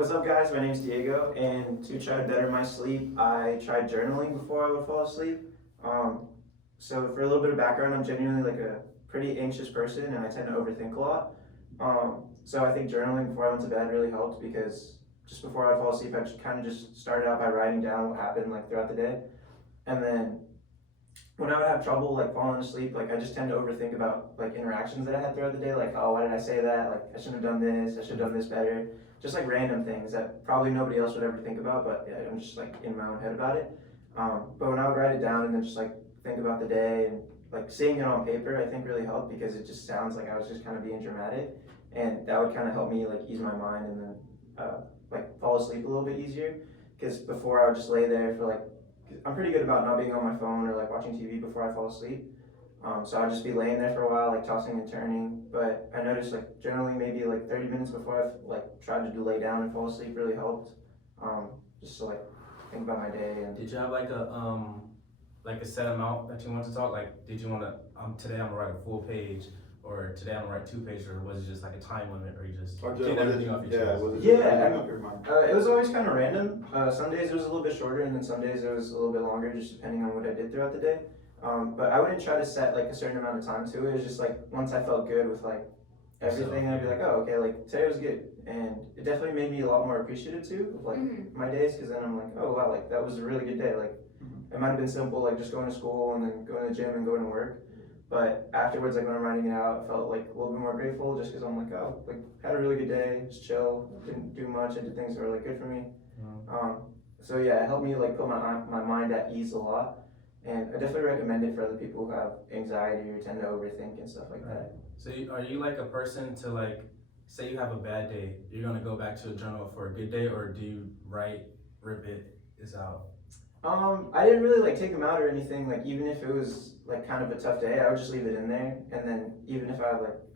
What's up, guys? My name's Diego, and to try to better my sleep, I tried journaling before I would fall asleep. Um, so, for a little bit of background, I'm genuinely like a pretty anxious person, and I tend to overthink a lot. So, I think journaling before I went to bed really helped because just before I fall asleep, I just kind of just started out by writing down what happened like throughout the day, and then when I would have trouble like falling asleep, like I just tend to overthink about like interactions that I had throughout the day. Like, oh, why did I say that? Like, I shouldn't have done this. I should have done this better. Just like random things that probably nobody else would ever think about, but yeah, I'm just like in my own head about it. But when I would write it down and then just like think about the day and like seeing it on paper, I think really helped because it just sounds like I was just kind of being dramatic, and that would kind of help me like ease my mind and then like fall asleep a little bit easier. Because before I would just lay there for like I'm pretty good about not being on my phone or like watching TV before I fall asleep. So I'll just be laying there for a while, like tossing and turning. But I noticed like generally maybe like 30 minutes before I've like tried to do lay down and fall asleep really helped. Just to like think about my day and. Did you have like a set amount that you want to talk? Like, did you want to today I'm gonna write a full page, or today I'm gonna write 2 pages, or was it just like a time limit, or you just get everything off your chest? It was always kind of random. Some days it was a little bit shorter, and then some days it was a little bit longer, just depending on what I did throughout the day. But I wouldn't try to set like a certain amount of time to it. It was just like once I felt good with like everything, I'd be like, oh, okay, like today was good, and it definitely made me a lot more appreciative too of like my days, because then I'm like, oh wow, like that was a really good day. Like it might have been simple, like just going to school and then going to the gym and going to work. But afterwards, like when I'm writing it out, I felt like a little bit more grateful just because I'm like, oh, like had a really good day, just chill, didn't do much, I did things that were like good for me. So yeah, it helped me like put my mind at ease a lot, and I definitely recommend it for other people who have anxiety or tend to overthink and stuff like that. So are you like a person to like, say you have a bad day, you're gonna go back to a journal for a good day, or do you rip it out? I didn't really like take them out or anything. Like even if it was like kind of a tough day, I would just leave it in there. And then even if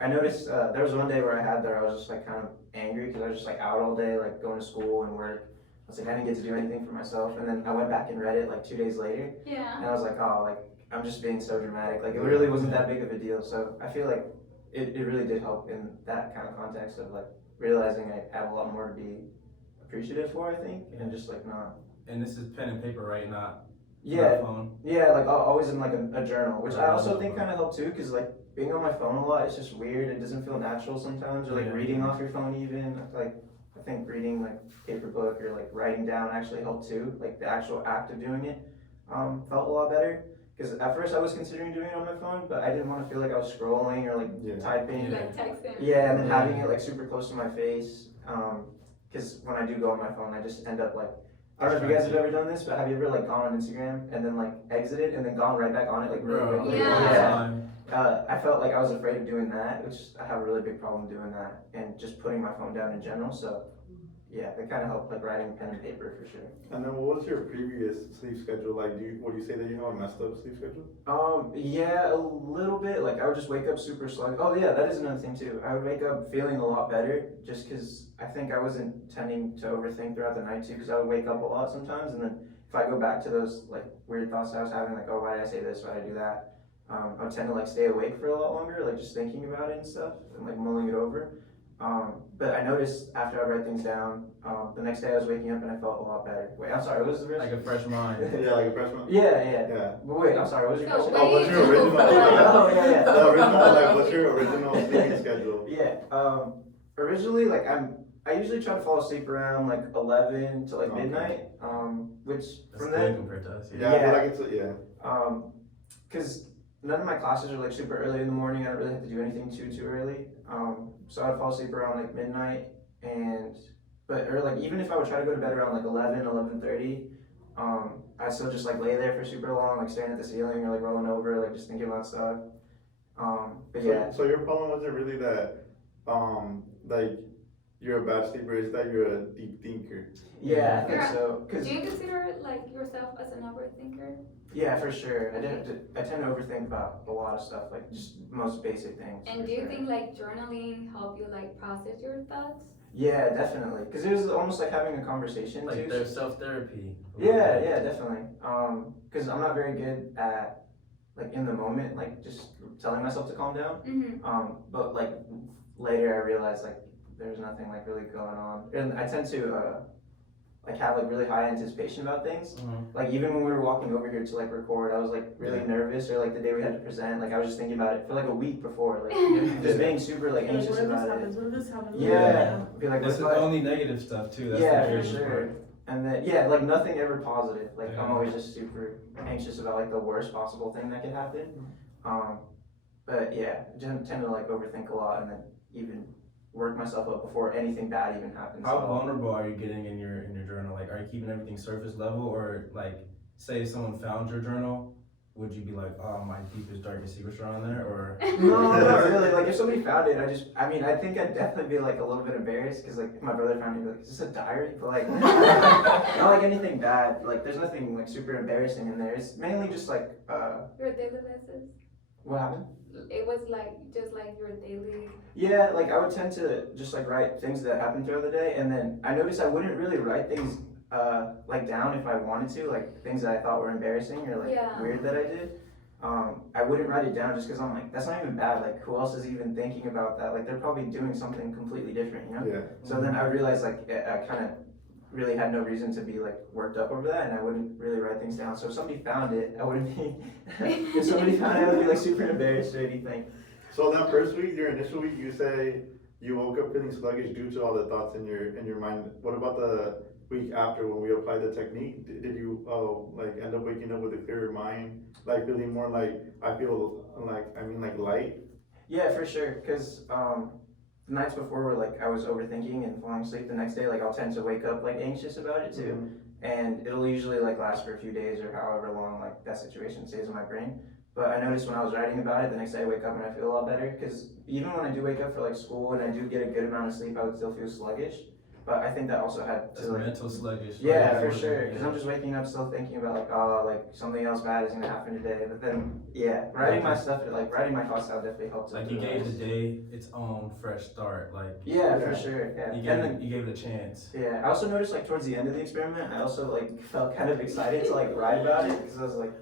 I noticed there was one day where I was just like kind of angry because I was just like out all day, like going to school and work. I was like, I didn't get to do anything for myself. And then I went back and read it like 2 days later. Yeah. And I was like, oh, like I'm just being so dramatic. Like it really wasn't that big of a deal. So I feel like it really did help in that kind of context of like realizing I have a lot more to be appreciative for, I think, and just like not. And this is pen and paper, right? Not phone. Yeah, like always in like a journal, which I also think kind of helped too, because like being on my phone a lot, it's just weird. It doesn't feel natural sometimes, or like reading off your phone even. Like I think reading like paper book or like writing down actually helped too. Like the actual act of doing it felt a lot better. Because at first I was considering doing it on my phone, but I didn't want to feel like I was scrolling or like typing. Like texting. Yeah, and then having it like super close to my face. Because when I do go on my phone, I just end up like. I don't know if you guys have ever done this, but have you ever like gone on Instagram and then like exited and then gone right back on it like really quickly? I felt like I was afraid of doing that, which I have a really big problem doing that, and just putting my phone down in general. So yeah, that kind of helped like writing pen and paper for sure. And then what was your previous sleep schedule like? Would you say that you have a messed up sleep schedule? Yeah, a little bit. Like I would just wake up super sluggish. Oh yeah, that is another thing too. I would wake up feeling a lot better just because I think I wasn't tending to overthink throughout the night too, because I would wake up a lot sometimes, and then if I go back to those like weird thoughts I was having, like, oh, why did I say this? Why did I do that? I would tend to like stay awake for a lot longer, like just thinking about it and stuff and like mulling it over. But I noticed after I write things down, the next day I was waking up and I felt a lot better. Wait, I'm sorry, what was the first? Like a fresh mind. Yeah, like a fresh mind. Yeah. But wait, I'm sorry, what was your question? Oh, what's your original? Oh, yeah. The original, like, what's your original sleeping schedule? Yeah. Originally, like I usually try to fall asleep around like 11 to like midnight. Which That's from good then. compared to us. Yeah, I feel like it's Because none of my classes are like super early in the morning. I don't really have to do anything too early. So I'd fall asleep around like midnight, or like even if I would try to go to bed around like 11:30, I'd still just like lay there for super long, like staring at the ceiling or like rolling over, like just thinking about stuff. So your problem wasn't really that, like you're a bad sleeper. It's that you're a deep thinker. Yeah, I think so. Do you consider like yourself as an overthinker? Yeah, for sure. I tend to overthink about a lot of stuff, like just most basic things. And do you think like journaling help you like process your thoughts? Yeah, definitely. Because it was almost like having a conversation like too. there's self-therapy. Yeah, definitely. Because I'm not very good at like in the moment, like just telling myself to calm down. Mm-hmm. But like later I realized like there's nothing like really going on. And I tend to like have like really high anticipation about things. Like even when we were walking over here to like record, I was like really nervous, or like the day we had to present, like I was just thinking about it for like a week before, like just being super like anxious about it. What if this happens? Yeah, be like, This is only negative stuff too. That's yeah, the for craziest sure. part. And then yeah, like nothing ever positive. Like Yeah. I'm always just super anxious about like the worst possible thing that could happen. But yeah, I tend to like overthink a lot, and then even work myself up before anything bad even happens. How vulnerable are you getting in your journal? Like, are you keeping everything surface level, or like, say if someone found your journal, would you be like, oh, my deepest, darkest secrets are on there, or? No, not really. Like if somebody found it, I think I'd definitely be like a little bit embarrassed, because like if my brother found it, he'd be like, is this a diary? But like, not like anything bad. Like there's nothing like super embarrassing in there. It's mainly just like, Your daily basis. what happened? It was like just like your daily. Yeah, like I would tend to just like write things that happened throughout the day, and then I noticed I wouldn't really write things like down if I wanted to, like things that I thought were embarrassing or like weird that I did. I wouldn't write it down just because I'm like, that's not even bad. Like who else is even thinking about that? Like they're probably doing something completely different, you know? Yeah. So then I realized like I kind of really had no reason to be like worked up over that, and I wouldn't really write things down. So if somebody found it, I wouldn't be. If somebody found it, I would be like super embarrassed or anything. So that first week, your initial week, you say you woke up feeling sluggish due to all the thoughts in your mind. What about the week after when we applied the technique? Did you like end up waking up with a clearer mind, like feeling more like like light? Yeah, for sure. Cause the nights before were like I was overthinking and falling asleep. The next day, like I'll tend to wake up like anxious about it too, and it'll usually like last for a few days or however long like that situation stays in my brain. But I noticed when I was writing about it, the next day I wake up and I feel a lot better. Because even when I do wake up for like school and I do get a good amount of sleep, I would still feel sluggish. But I think that also had That's to like mental sluggish. yeah, right? for sure. Because I'm just waking up still thinking about like, oh, like something else bad is gonna happen today. But then, yeah, writing my stuff, like writing my thoughts out definitely helped. Like you gave the day its own fresh start. Like yeah, for sure. Yeah, you gave it a chance. Yeah, I also noticed like towards the end of the experiment, I also like felt kind of excited to like write about it, because I was like,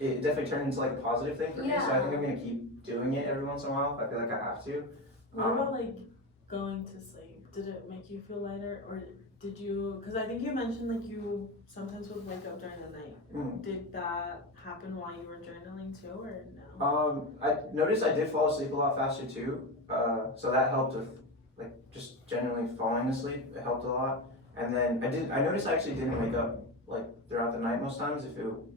it definitely turned into like a positive thing for me. So I think I'm gonna keep doing it every once in a while. I feel like I have to. What about like going to sleep? Did it make you feel lighter, or did you? Because I think you mentioned like you sometimes would wake up during the night. Did that happen while you were journaling too, or no? I noticed I did fall asleep a lot faster too. So that helped with like just generally falling asleep. It helped a lot. And then I noticed I actually didn't wake up like throughout the night most times.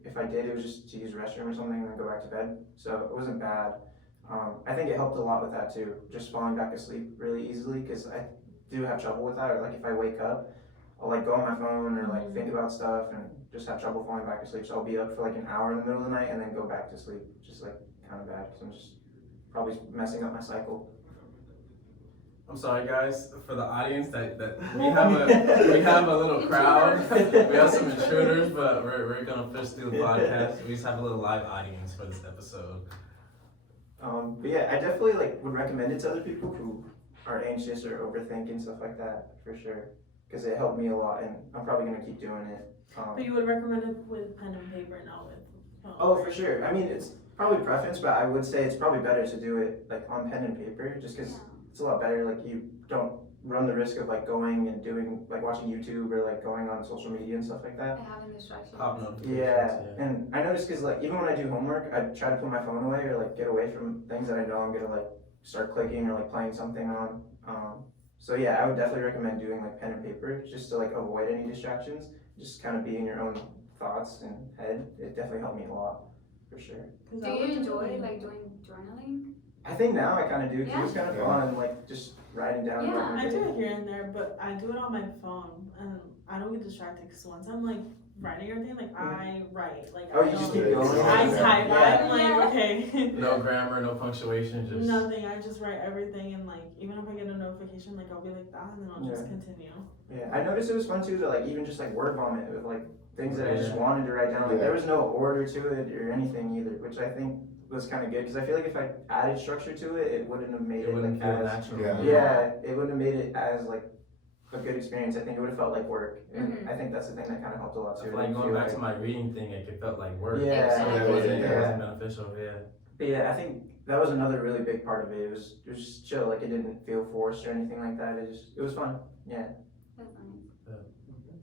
If I did, it was just to use the restroom or something and then go back to bed. So it wasn't bad. I think it helped a lot with that too, just falling back asleep really easily, because I do have trouble with that. Or like if I wake up, I'll like go on my phone or like think about stuff and just have trouble falling back asleep. So I'll be up for like an hour in the middle of the night and then go back to sleep, which is like kind of bad because I'm just probably messing up my cycle. I'm sorry, guys, for the audience that we have a little crowd. We have some intruders, but we're gonna push through the podcast. We just have a little live audience for this episode. But yeah, I definitely like would recommend it to other people who are anxious or overthinking stuff like that, for sure, because it helped me a lot, and I'm probably gonna keep doing it. But you would recommend it with pen and paper, not with phone? Oh, for sure. I mean, it's probably preference, but I would say it's probably better to do it like on pen and paper, just because it's a lot better. Like you don't run the risk of like going and doing like watching YouTube or like going on social media and stuff like that. And having distractions. Pop notifications. Yeah, and I noticed because like even when I do homework, I try to put my phone away or like get away from things that I know I'm gonna like start clicking or like playing something on. So yeah, I would definitely recommend doing like pen and paper just to like avoid any distractions. Just kind of be in your own thoughts and head. It definitely helped me a lot, for sure. Do you enjoy like doing journaling? I think now I kind of do, because it's kind of fun, like just writing down. Yeah. I do it here and there, but I do it on my phone, and I don't get distracted, because once I'm like writing everything, like I write, like Oh, I you just don't- keep going? I type, Yeah. I'm like, okay. No grammar, no punctuation, just Nothing, I just write everything, and like, even if I get a notification, like I'll be like that, and then I'll just continue. Yeah, I noticed it was fun too to like even just like word vomit with like things that I just wanted to write down. Like Yeah. there was no order to it or anything either, which I think was kind of good, because I feel like if I added structure to it, it wouldn't have made it it wouldn't like feel as natural. yeah, it wouldn't have made it as like a good experience. I think it would have felt like work, and I think that's the thing that kind of helped a lot I too. feel like going back to my reading thing, it felt like work. Yeah, So it wasn't yeah. beneficial. Yeah. But yeah, I think that was another really big part of it. It was just chill. Like it didn't feel forced or anything like that. It was fun. Yeah.